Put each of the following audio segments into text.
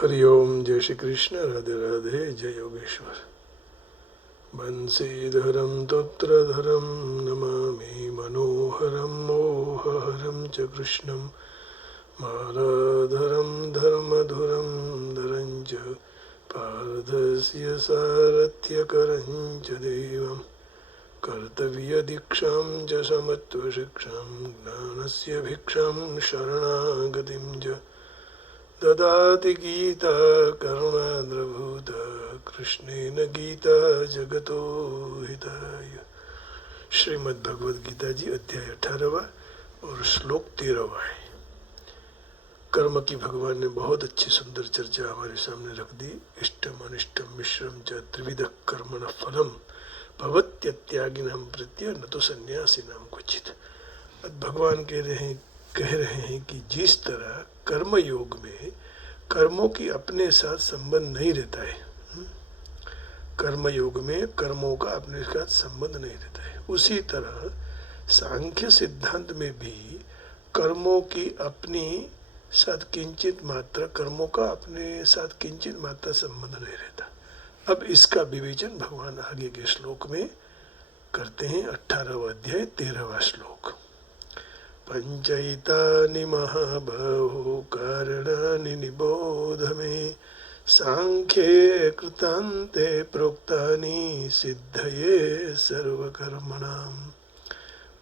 हरि ओम, जय श्री कृष्ण, राधे राधे, जय योगेश्वर। बंसीधरम तोत्रधरम नमामि मनोहरम मोहहरम च कृष्णं मालाधरम धर्मधुरम धरं च पार्थस्य सारथ्यकरं च देवं कर्तव्यदीक्षां च समत्वशिक्षां ज्ञानस्य भिक्षां शरणागतिं च ददाति गीता करुणाद्रभूता कृष्णेन गीता जगतो हिताय। श्रीमद् भगवद गीता जी अध्याय 18वां और श्लोक 13वां है। कर्म की भगवान ने बहुत अच्छी सुंदर चर्चा हमारे सामने रख दी। इष्टम अनिष्टम मिश्रम च त्रिविध कर्मण फलम भवत्यत्यागिनाम प्रत्य न तो सन्यासिनाम क्वचित। भगवान कह रहे हैं कि जिस तरह कर्म योग में कर्मों की अपने साथ संबंध नहीं रहता है, कर्म योग में कर्मों का अपने साथ संबंध नहीं रहता है, उसी तरह सांख्य सिद्धांत में भी कर्मों की अपनी साथ किंचित मात्र कर्मों का अपने साथ किंचित मात्र संबंध नहीं रहता। अब इसका विवेचन भगवान आगे के श्लोक में करते हैं। 18वां अध्याय 13वां श्लोक। पंचैतानि महाबाहो कारणानि निबोध मे सांख्ये कृतान्ते प्रोक्तानि सिद्धये सर्वकर्मणाम्।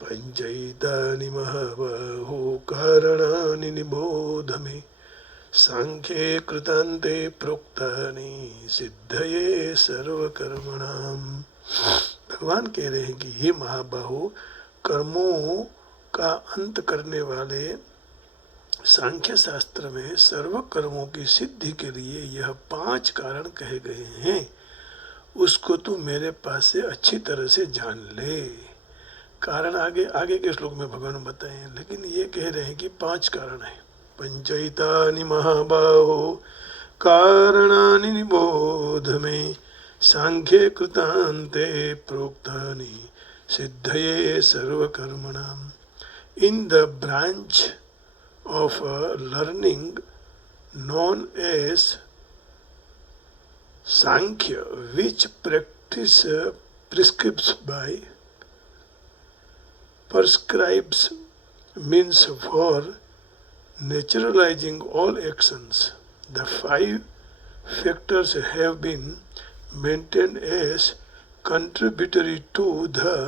पंचैतानि महाबाहो कारणानि निबोध मे सांख्ये कृतान्ते प्रोक्तानि सिद्धये सर्वकर्मणाम्। भगवान कह रहे हैं कि हे महाबाहो, कर्मों का अंत करने वाले सांख्य शास्त्र में सर्व कर्मों की सिद्धि के लिए यह 5 कारण कहे गए हैं, उसको तू मेरे पास से अच्छी तरह से जान ले। कारण आगे के श्लोक में भगवान बताए, लेकिन ये कह रहे हैं कि 5 कारण है। पंचैतानि महाबाहो कारणानि निबोध मे सांख्ये कृतान्ते प्रोक्तानि सिद्धये सर्वकर्मणाम्। In the branch of learning known as Sankhya, which practice prescribes means for naturalizing all actions, the 5 factors have been maintained as contributory to the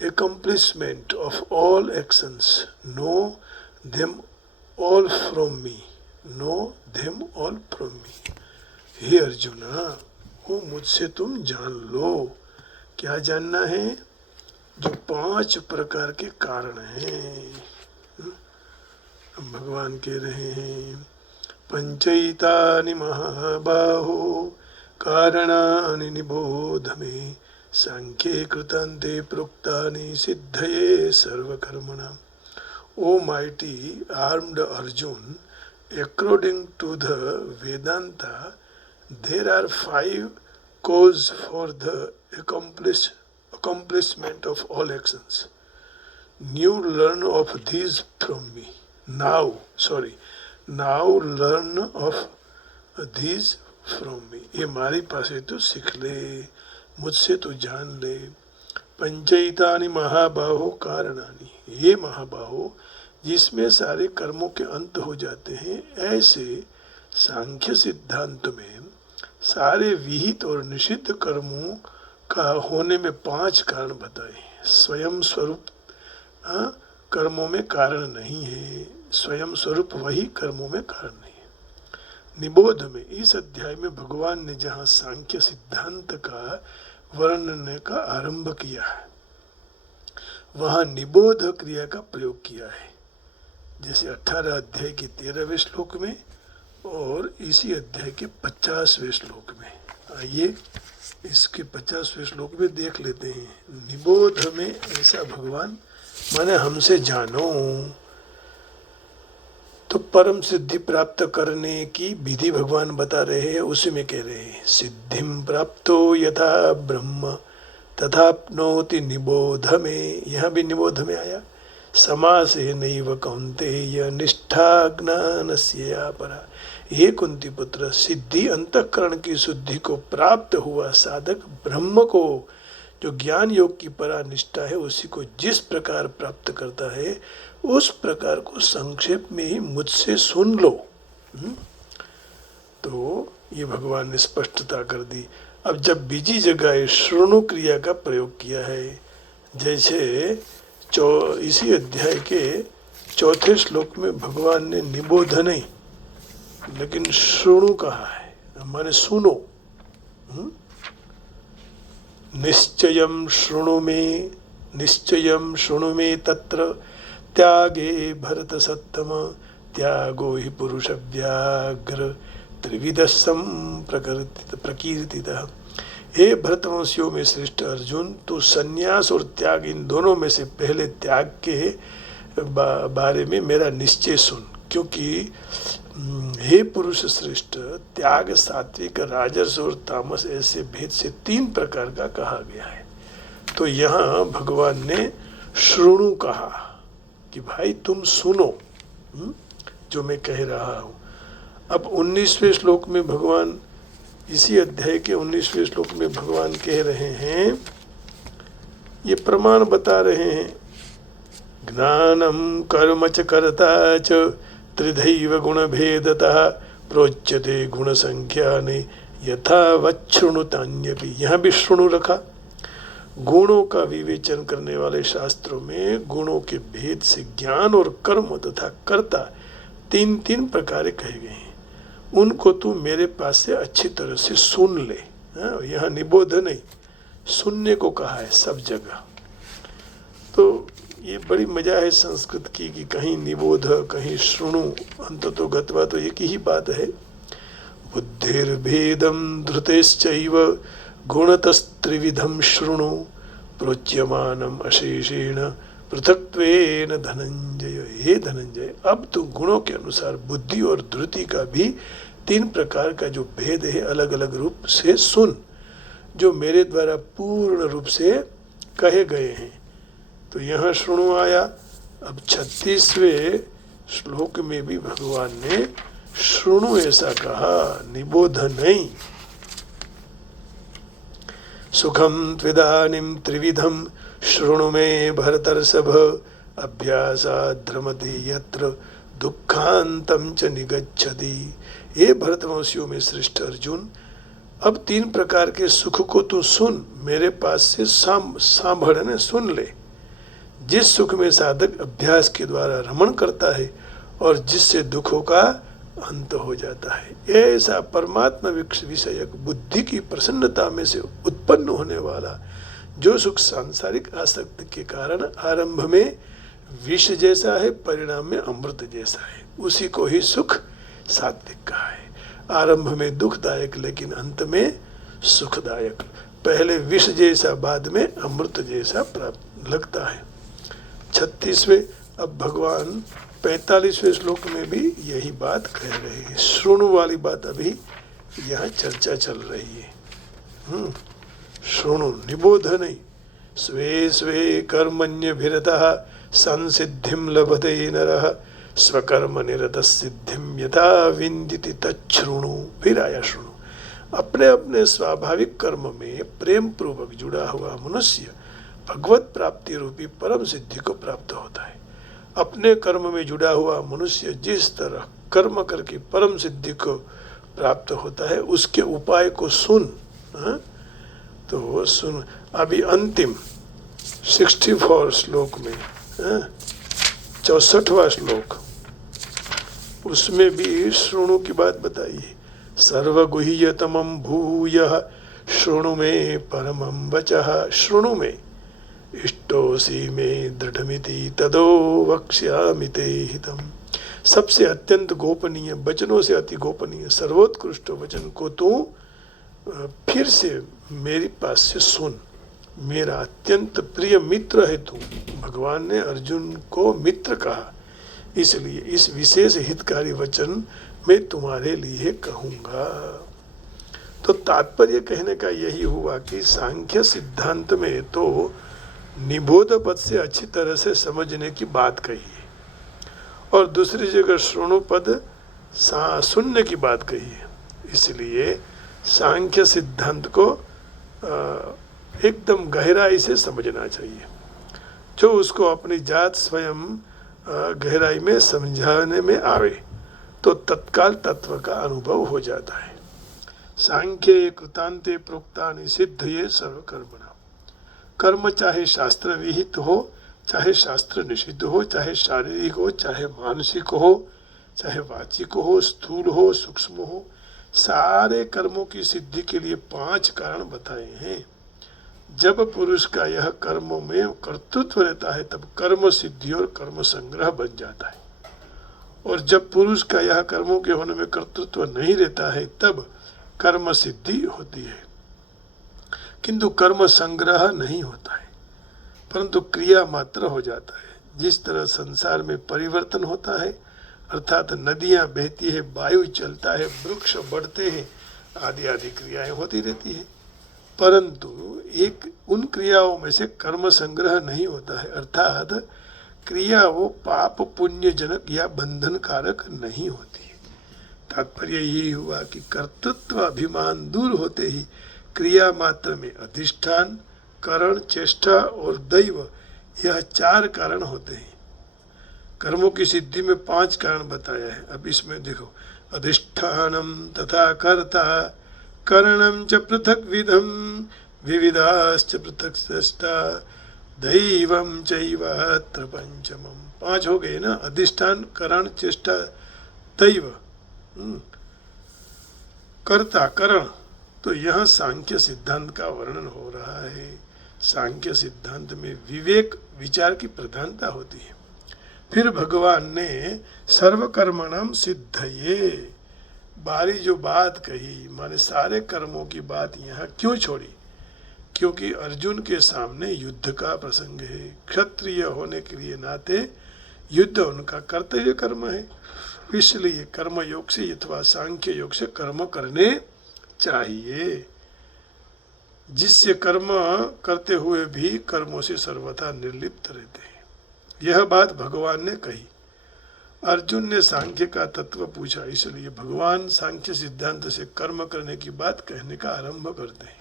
accomplishment of all actions. Know them all from me. Know them all from me. हे अर्जुना, वो मुझसे तुम जान लो। क्या जानना है? जो 5 प्रकार के कारण हैं। भगवान कह रहे हैं, पंचैतानि महाबाहो कारणानि निबोध मे सांख्ये कृतान्ते प्रोक्तानि सिद्धये सर्वकर्मणाम्। O mighty armed Arjun, according to the Vedanta, there are 5 causes for the accomplishment of all actions. Now learn of these from me. Now learn of these from me. ये हमारी पासे तो सीख ले, मुझसे तो जान ले। पंचैतानि महाबाहो कारणानि, ये महाबाहो जिसमें सारे कर्मों के अंत हो जाते हैं, ऐसे सांख्य सिद्धांत में सारे विहित और निषिद्ध कर्मों का होने में 5 कारण बताए। स्वयं स्वरूप कर्मों में कारण नहीं है, स्वयं स्वरूप वही कर्मों में कारण नहीं है। निबोध में, इस अध्याय में भगवान ने जहाँ सांख्य सिद्धांत का वर्णन का आरंभ किया है, वहाँ निबोध क्रिया का प्रयोग किया है, जैसे 18 अध्याय के 13वें श्लोक में और इसी अध्याय के 50वें श्लोक में। आइए इसके 50वें श्लोक में देख लेते हैं। निबोध में ऐसा भगवान माने हमसे जानो, तो परम सिद्धि प्राप्त करने की विधि भगवान बता रहे हैं। उसी में कह रहे हैं, सिद्धिम प्राप्तो यथा ब्रह्म तथाप्नोति निबोध में। यहाँ भी निबोध में आया, समासे नैव कौन्तेय निष्ठा ज्ञानस्य या परा। हे कुंती पुत्र, सिद्धि अंतःकरण की शुद्धि को प्राप्त हुआ साधक ब्रह्म को, जो ज्ञान योग की परा निष्ठा है, उसी को जिस प्रकार प्राप्त करता है उस प्रकार को संक्षेप में ही मुझसे सुन लो। तो ये भगवान ने स्पष्टता कर दी। अब जब बीजी जगह श्रोणु क्रिया का प्रयोग किया है, जैसे इसी अध्याय के चौथे श्लोक में भगवान ने निबोध नहीं लेकिन श्रोणु कहा है, माने सुनो। निश्चयं शृणु मे तत्र त्यागे भरत सत्तम त्यागो हि पुरुष व्याघ्र त्रिविधस्सम प्रकीर्तितः। हे भरतवंशियों में श्रेष्ठ अर्जुन, तू संन्यास और त्याग इन दोनों में से पहले त्याग के बारे में मेरा निश्चय सुन, क्योंकि हे पुरुष श्रेष्ठ, त्याग सात्विक, राजस और तामस ऐसे भेद से 3 प्रकार का कहा गया है। तो यहाँ भगवान ने श्रोणु कहा कि भाई तुम सुनो जो मैं कह रहा हूँ। अब 19वें श्लोक में भगवान, इसी अध्याय के 19वें श्लोक में भगवान कह रहे हैं, ये प्रमाण बता रहे हैं, ज्ञानम कर्म च कर्ता च त्रिधैव गुण भेदतः प्रोच्यते गुण संख्याने यथावत् शृणुतान्यपि। यहाँ भी श्रृणु रखा। गुणों का विवेचन करने वाले शास्त्रों में गुणों के भेद से ज्ञान और कर्म तथा कर्ता 3 प्रकार कहे गए हैं। उनको तू मेरे पास से अच्छी तरह से सुन ले। यहाँ निबोध नहीं, सुनने को कहा है सब जगह। तो ये बड़ी मजा है संस्कृत की कि कहीं निबोध कहीं श्रृणु, अंततो गत्वा तो एक ही बात है। बुद्धिर्भेदम धृतेश्चैव गुणतस्त्रिविधम शृणु प्रोच्यमानम अशेषेण पृथक्त्वेन धनंजय। हे धनंजय, अब तू गुणों के अनुसार बुद्धि और धृति का भी 3 प्रकार का जो भेद है अलग अलग रूप से सुन, जो मेरे द्वारा पूर्ण रूप से कहे गए हैं। तो यहाँ श्रृणु आया। अब 36वें श्लोक में भी भगवान ने श्रृणु ऐसा कहा, निबोध नहीं। सुखम त्विदानीं त्रिविधम शृणु मे भरतर्षभ अभ्यासाद् रमते यत्र दुःखान्तं च निगच्छति। हे भरतवंशियों में श्रेष्ठ अर्जुन, अब 3 प्रकार के सुख को तू सुन, मेरे पास से सांभड़ सुन ले। जिस सुख में साधक अभ्यास के द्वारा रमण करता है और जिससे दुखों का अंत हो जाता है, ऐसा परमात्मा विषयक बुद्धि की प्रसन्नता में से उत्पन्न होने वाला जो सुख सांसारिक आसक्ति के कारण आरंभ में विष जैसा है, परिणाम में अमृत जैसा है, उसी को ही सुख सात्विक कहा है। आरंभ में दुखदायक लेकिन अंत में सुखदायक, पहले विष जैसा बाद में अमृत जैसा प्राप्त लगता है। 36वें, अब भगवान 45वें श्लोक में भी यही बात कह रहे हैं। श्रृणु वाली बात अभी यहाँ चर्चा चल रही है। श्रृणु, निबोध नहीं। स्वे स्वे कर्मण्यभिरतः संसिद्धिं लभते नरः स्वकर्म निरतः सिद्धिं यथा विन्दिति तच्छृणु। फिर आया श्रृणु। अपने अपने स्वाभाविक कर्म में प्रेम पूर्वक जुड़ा हुआ मनुष्य भगवत प्राप्ति रूपी परम सिद्धि को प्राप्त होता है। अपने कर्म में जुड़ा हुआ मनुष्य जिस तरह कर्म करके परम सिद्धि को प्राप्त होता है, उसके उपाय को सुन। तो सुन, अभी अंतिम 64 श्लोक में 64वां श्लोक, उसमें भी श्रृणु की बात बताई है। सर्वगुह्यतमं भूयः शृणु मे परमं वचः। श्रृणु में इष्टोसी में दृढ़मिति तदो वक्ष्यामि ते हितम्। सबसे अत्यंत गोपनीय वचनों से अति गोपनीय सर्वोत्कृष्ट वचन को तू फिर से मेरे पास से सुन। मेरा अत्यंत प्रिय मित्र है तू। भगवान ने अर्जुन को मित्र कहा, इसलिए इस विशेष हितकारी वचन मैं तुम्हारे लिए कहूँगा। तो तात्पर्य कहने का यही हुआ कि सांख्य सिद्धांत में तो निबोध पद से अच्छी तरह से समझने की बात कही है, और दूसरी जगह श्रोणु पद सुनने की बात कही है। इसलिए सांख्य सिद्धांत को एकदम गहराई से समझना चाहिए। जो उसको अपनी जात स्वयं गहराई में समझाने में आवे तो तत्काल तत्व का अनुभव हो जाता है। सांख्ये कृतांते प्रोक्तानि सिद्धये सर्वकर्मणाम्। कर्म चाहे शास्त्र विहित हो, चाहे शास्त्र निषिद्ध हो, चाहे शारीरिक हो, चाहे मानसिक हो, चाहे वाचिक हो, स्थूल हो, सूक्ष्म हो, सारे कर्मों की सिद्धि के लिए 5 कारण बताए हैं। जब पुरुष का यह कर्मों में कर्तृत्व रहता है तब कर्म सिद्धि और कर्म संग्रह बन जाता है, और जब पुरुष का यह कर्मों के होने में कर्तृत्व नहीं रहता है तब कर्म सिद्धि होती है, किंतु कर्म संग्रह नहीं होता है, परंतु क्रिया मात्र हो जाता है। जिस तरह संसार में परिवर्तन होता है, अर्थात नदियां बहती है, वायु चलता है, वृक्ष बढ़ते हैं, आदि आदि क्रियाएं होती रहती है, परंतु एक उन क्रियाओं में से कर्म संग्रह नहीं होता है, अर्थात क्रिया वो पाप पुण्य जनक या बंधन कारक नहीं होती है। तात्पर्य यही हुआ कि कर्तृत्व अभिमान दूर होते ही क्रिया मात्र में अधिष्ठान, करण, चेष्टा और दैव, यह 4 कारण होते हैं। कर्मों की सिद्धि में 5 कारण बताया है। अब इसमें देखो, अधिष्ठानम तथा कर्ता, करणम च पृथक विधम, विविधाश्च पृथक सृष्टा, दैवम चैवात्र पंचमम। 5 हो गए ना, अधिष्ठान, करण, चेष्टा, दैव, कर्ता, करण। तो यहाँ सांख्य सिद्धांत का वर्णन हो रहा है। सांख्य सिद्धांत में विवेक विचार की प्रधानता होती है। फिर भगवान ने सर्वकर्मणाम सिद्धये बारी जो बात कही, माने सारे कर्मों की बात यहाँ क्यों छोड़ी? क्योंकि अर्जुन के सामने युद्ध का प्रसंग है। क्षत्रिय होने के लिए नाते युद्ध उनका कर्तव्य कर्म है, इसलिए कर्म योग से अथवा सांख्य योग से कर्म करने चाहिए, जिससे कर्म करते हुए भी कर्मों से सर्वथा निर्लिप्त रहते हैं। यह बात भगवान ने कही। अर्जुन ने सांख्य का तत्व पूछा, इसलिए भगवान सांख्य सिद्धांत से कर्म करने की बात कहने का आरंभ करते हैं।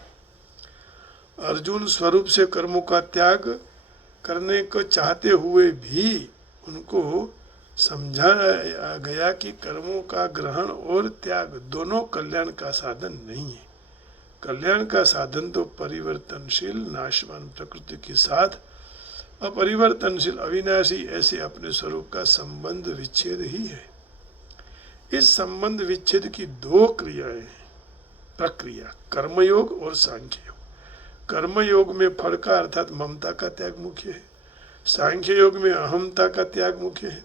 अर्जुन स्वरूप से कर्मों का त्याग करने को चाहते हुए भी उनको समझाया गया कि कर्मों का ग्रहण और त्याग दोनों कल्याण का साधन नहीं है। कल्याण का साधन तो परिवर्तनशील नाशवान प्रकृति के साथ अपरिवर्तनशील अविनाशी ऐसे अपने स्वरूप का संबंध विच्छेद ही है। इस संबंध विच्छेद की 2 क्रियाएं हैं, प्रक्रिया, कर्मयोग और सांख्य योग। कर्मयोग में फल का अर्थात ममता का त्याग मुख्य है, सांख्य योग में अहमता का त्याग मुख्य है,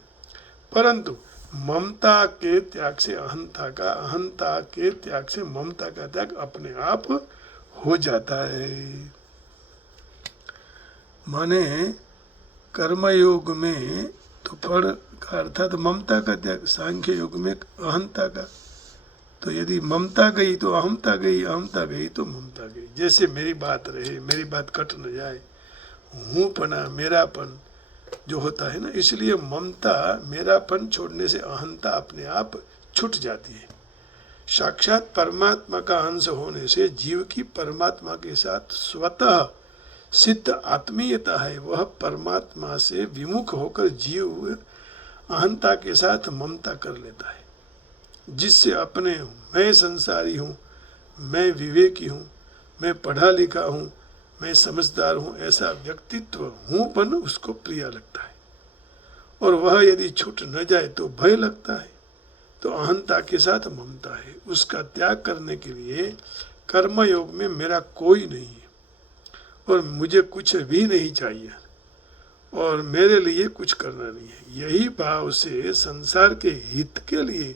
परंतु ममता के त्याग से अहंता का, अहंता के त्याग से ममता का त्याग अपने आप हो जाता है। माने कर्मयोग में तो फल का अर्थात ममता का त्याग, सांख्य योग में अहंता का। तो यदि ममता गई तो अहमता गई, अहमता गई तो ममता गई। जैसे मेरी बात रहे, मेरी बात कट न जाए, हूँ पना मेरापन जो होता है ना, इसलिए ममता मेरापन छोड़ने से अहंता अपने आप छूट जाती है। साक्षात परमात्मा का अंश होने से जीव की परमात्मा के साथ स्वतः सिद्ध आत्मीयता है। वह परमात्मा से विमुख होकर जीव अहंता के साथ ममता कर लेता है, जिससे अपने मैं संसारी हूँ, मैं विवेकी हूँ, मैं पढ़ा लिखा हूँ, मैं समझदार हूँ, ऐसा व्यक्तित्व हूँपन उसको प्रिय लगता है। और वह यदि छूट न जाए तो भय लगता है। तो अहंता के साथ ममता है, उसका त्याग करने के लिए कर्मयोग में मेरा कोई नहीं है और मुझे कुछ भी नहीं चाहिए और मेरे लिए कुछ करना नहीं है। यही भाव से संसार के हित के लिए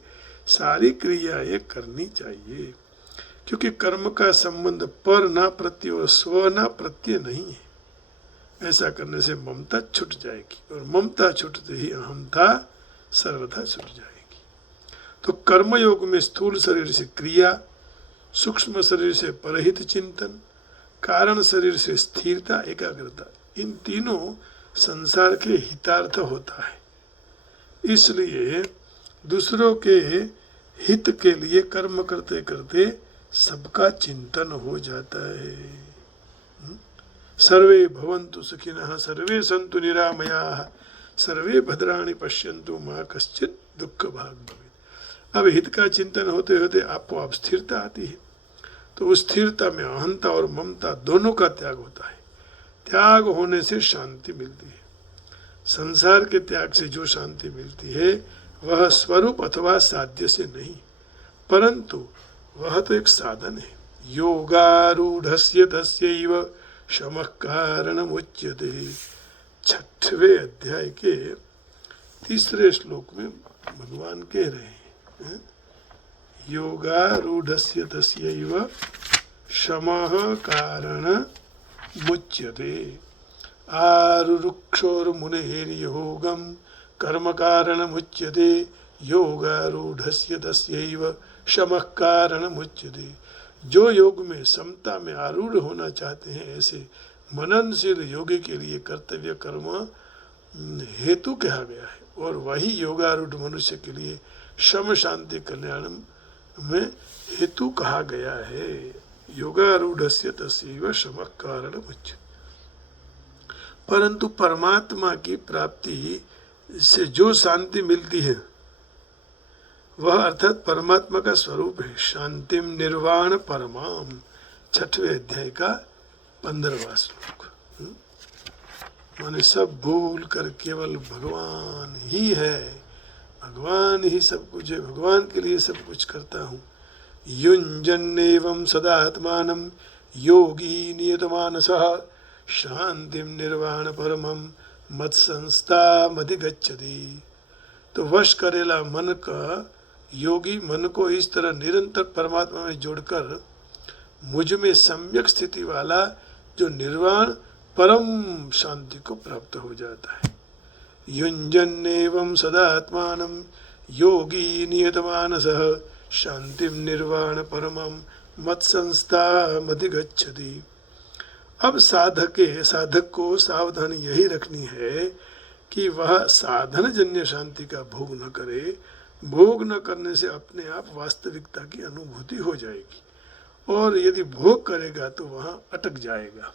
सारी क्रियाएं करनी चाहिए, क्योंकि कर्म का संबंध पर ना प्रत्यय और स्व ना प्रत्यय नहीं है। ऐसा करने से ममता छूट जाएगी और ममता छूटते ही अहंता सर्वथा छूट जाएगी। तो कर्मयोग में स्थूल शरीर से क्रिया, सूक्ष्म शरीर से परहित चिंतन, कारण शरीर से स्थिरता एकाग्रता, इन तीनों संसार के हितार्थ होता है। इसलिए दूसरों के हित के लिए कर्म करते करते सबका चिंतन हो जाता है। सर्वे भवन्तु सुखिनः, सर्वे सन्तु निरामयाः, सर्वे भद्राणि पश्यन्तु मा कश्चित् दुःख भाग् भवेत्। अब हित का चिंतन होते होते आपको आप स्थिरता आती है, तो उस स्थिरता में अहंता और ममता दोनों का त्याग होता है। त्याग होने से शांति मिलती है। संसार के त्याग से जो शांति मिलती है वह स्वरूप अथवा साध्य से नहीं, परंतु वह तो एक साधन है। योगारूढ़स्य तस्यैव शमः कारणमुच्यते। 6वें अध्याय के 3 श्लोक में भगवान कह रहे हैं, योगारूढ़स्य तस्यैव शमः कारणमुच्यते। आरुरुक्षोर्मुनेर्योगं कर्म कारणमुच्यते। योगारूढ़स्य तस्यैव शमः कारणमुच्यते। जो योग में समता में आरूढ़ होना चाहते हैं, ऐसे मननशील योगी के लिए कर्तव्य कर्म हेतु कहा गया है, और वही योगारूढ़ मनुष्य के लिए शम शांति कल्याण में हेतु कहा गया है। योगारूढ़स्य तस्यैव शमः कारणमुच्यते। परंतु परमात्मा की प्राप्ति से जो शांति मिलती है वह अर्थात परमात्मा का स्वरूप है। शांतिम निर्वाण परमाम, 6वें अध्याय का 15वां श्लोक। माने सब भूल कर केवल भगवान ही है, भगवान ही सब कुछ है, भगवान के लिए सब कुछ करता हूँ। युञ्जन्नेवं सदात्मानं योगी नियतमानसः शांतिम निर्वाण परमं मत्संस्थामधिगच्छति। तो वश करेला मन का योगी मन को इस तरह निरंतर परमात्मा में जोड़कर मुझ में सम्यक स्थिति वाला जो निर्वाण परम शांति को प्राप्त हो जाता है। युञ्जन्नेवं सदात्मानं योगी नियतमानसः शांतिम निर्वाण परमं मत्संस्थामधिगच्छति। अब साधक को सावधानी यही रखनी है कि वह साधन जन्य शांति का भोग न करे। भोग न करने से अपने आप वास्तविकता की अनुभूति हो जाएगी, और यदि भोग करेगा तो वहाँ अटक जाएगा।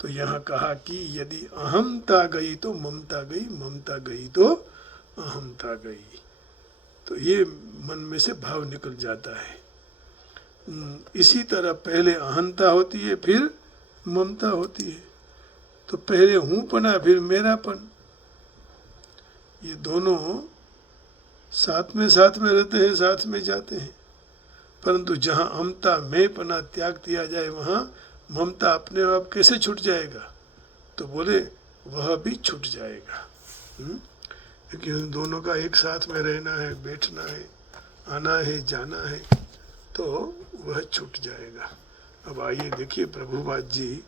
तो यहाँ कहा कि यदि अहमता गई तो ममता गई, ममता गई तो अहमता गई। तो ये मन में से भाव निकल जाता है। इसी तरह पहले अहंता होती है, फिर ममता होती है। तो पहले हूँपना, फिर मेरापन, ये दोनों साथ में रहते हैं, साथ में जाते हैं। परंतु जहाँ अहंता मैंपना त्याग दिया जाए वहाँ ममता अपने आप कैसे छूट जाएगा? तो बोले वह भी छूट जाएगा, क्योंकि उन दोनों का एक साथ में रहना है, बैठना है, आना है, जाना है, तो वह छूट जाएगा। अब आइए देखिए प्रभुपाद जी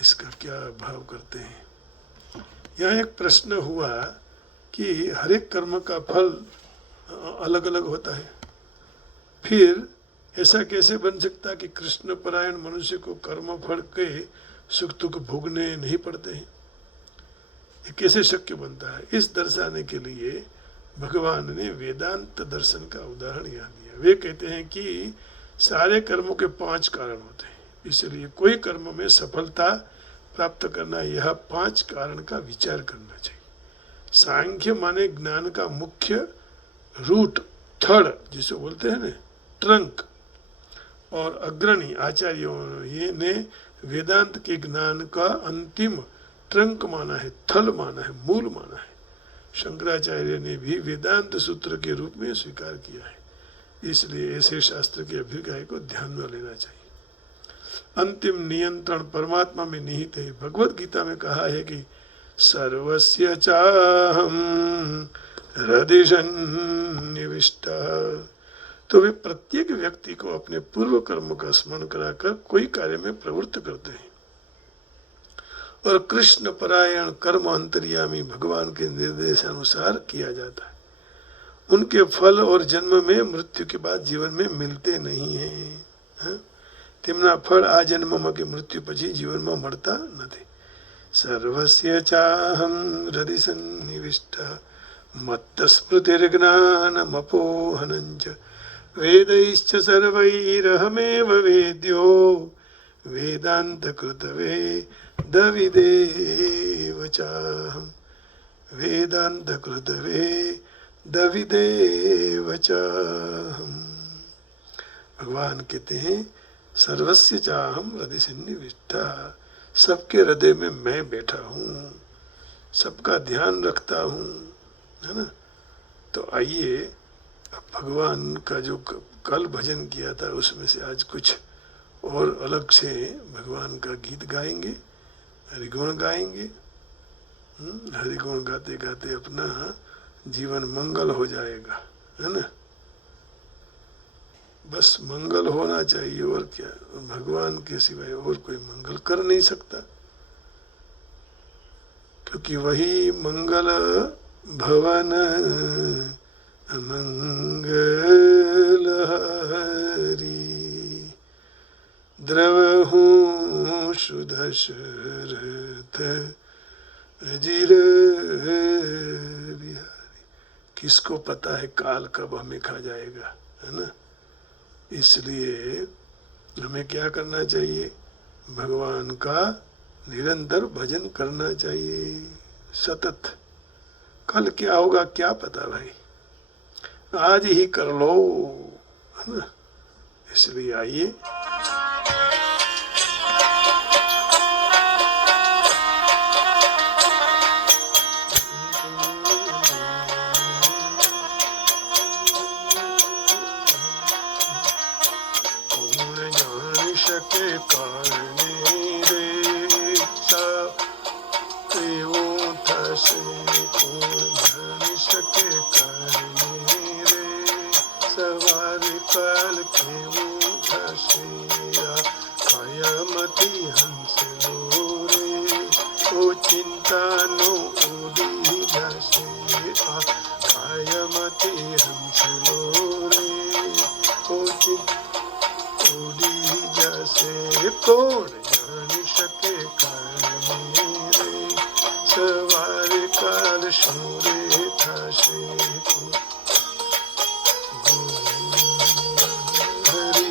इसका क्या भाव करते हैं। यहाँ एक प्रश्न हुआ कि हर एक कर्म का फल अलग अलग होता है, फिर ऐसा कैसे बन सकता कि कृष्ण परायण मनुष्य को कर्म फल के सुख दुख भोगने नहीं पड़ते हैं? ये कैसे शक्य बनता है? इस दर्शाने के लिए भगवान ने वेदांत दर्शन का उदाहरण यहाँ दिया। वे कहते हैं कि सारे कर्मों के 5 कारण होते हैं, इसलिए कोई कर्म में सफलता प्राप्त करना, यह 5 कारण का विचार करना चाहिए। सांख्य माने ज्ञान का मुख्य रूट, थड़ जिसे बोलते हैं ना, ट्रंक, और अग्रणी आचार्यों ये ने वेदांत के ज्ञान का अंतिम ट्रंक माना है, थल माना है, मूल माना है। शंकराचार्य ने भी वेदांत सूत्र के रूप में स्वीकार किया है। इसलिए ऐसे शास्त्र के अभिप्राय को ध्यान में लेना चाहिए। अंतिम नियंत्रण परमात्मा में निहित है। भगवत गीता में कहा है कि सर्वस्य चाहं हृदि सन्निविष्टः। तो वे प्रत्येक व्यक्ति को अपने पूर्व कर्म का स्मरण कराकर कोई कार्य में प्रवृत्त करते हैं, और कृष्ण परायण कर्म अंतर्यामी भगवान के निर्देशानुसार किया जाता है। उनके फल और जन्म में मृत्यु के बाद जीवन में मिलते नहीं हैं। તેમના ફળ આ જન્મમાં કે મૃત્યુ પછી જીવનમાં મળતા નથી। सर्वस्य चाहं हृदि सन्निविष्टः मत्तस्मृतिर्ज्ञानमपोहनञ्च वेदैश्च सर्वैरहमेव वेद्यो वेदान्तकृतवेदविदेव चाहं वेदान्तकृतवेदविदेव चाहं। भगवान कहते हैं सर्वस्य चाहं हृदि सन्निविष्टः, सबके हृदय में मैं बैठा हूँ, सबका ध्यान रखता हूँ, है ना। तो आइए अब भगवान का जो कल भजन किया था उसमें से आज कुछ और अलग से भगवान का गीत गाएंगे, हरिगुण गाएंगे। हरिगुण गाते गाते अपना जीवन मंगल हो जाएगा, है ना। बस मंगल होना चाहिए, और क्या। भगवान के सिवाय और कोई मंगल कर नहीं सकता, क्योंकि वही मंगल भवन मंगल हरि द्रवहूँ सुदशरथ अजिर बिहारी। किसको पता है काल कब हमें खा जाएगा, है ना। इसलिए हमें क्या करना चाहिए, भगवान का निरंतर भजन करना चाहिए सतत। कल क्या होगा क्या पता भाई, आज ही कर लो, है ना। इसलिए आइए कौन जान सके करने रे सवार काल शोरे था से को हरि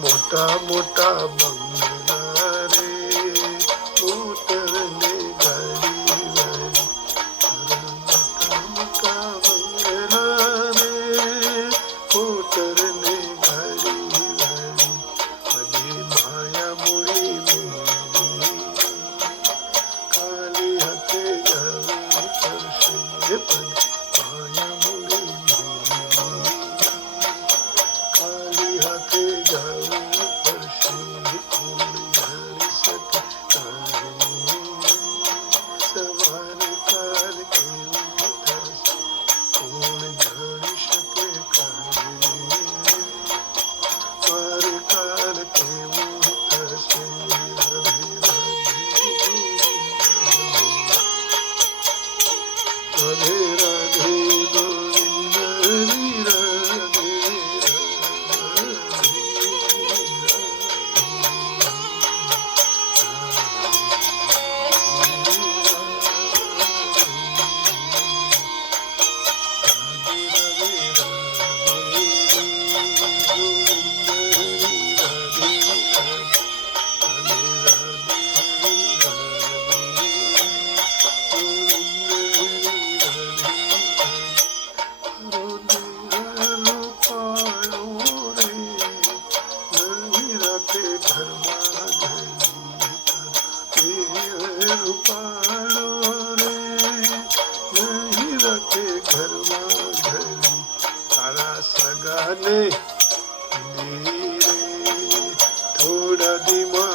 मोटा मोटा बंगला रे उतरने गाड़ी वाली, मोटा मोटा बंगला रे उतरने गाड़ी वाली, बड़ी माया मुड़ी मेरी काली हथे जाऊं परसे पद माया मुड़ी मेरी काली हथे जाऊं सगाने धीरे थोड़ा दिमा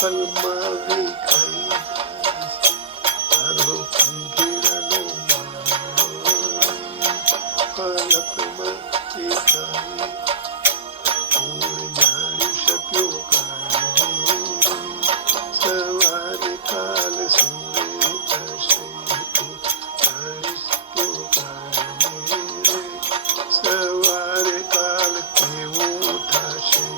પલમાં વિખાઈ તારો પંખીડાનો પલકમાં વિખાઈ કોણ જાણી શક્યો સવારે કાલ સુરે થશે તું જાણી શક્યો સવારે કાલ કેવું થશે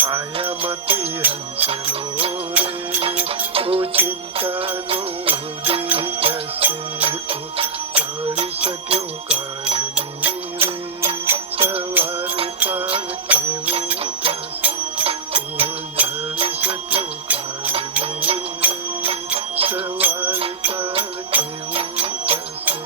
કાયામતી હંસલો રે ઓ ચિંતાનો જશે તો જાણી શક્યો કાળની રે સવારે કાલ કેવું થશે કોણ જાણી શક્યો કાળની રે સવારે કાલ કેવું થશે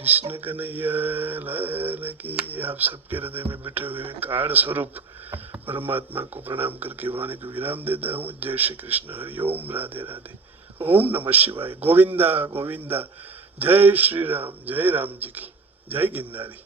कृष्ण कन्हैया लाल की। आप सबके हृदय में बैठे हुए काल स्वरूप परमात्मा को प्रणाम करके वाणी को विराम देता हूँ। जय श्री कृष्ण, हरिओम, राधे राधे, ओम नमः शिवाय, गोविंदा गोविंदा, जय श्री राम, जय राम जी की, जय गिरनारी।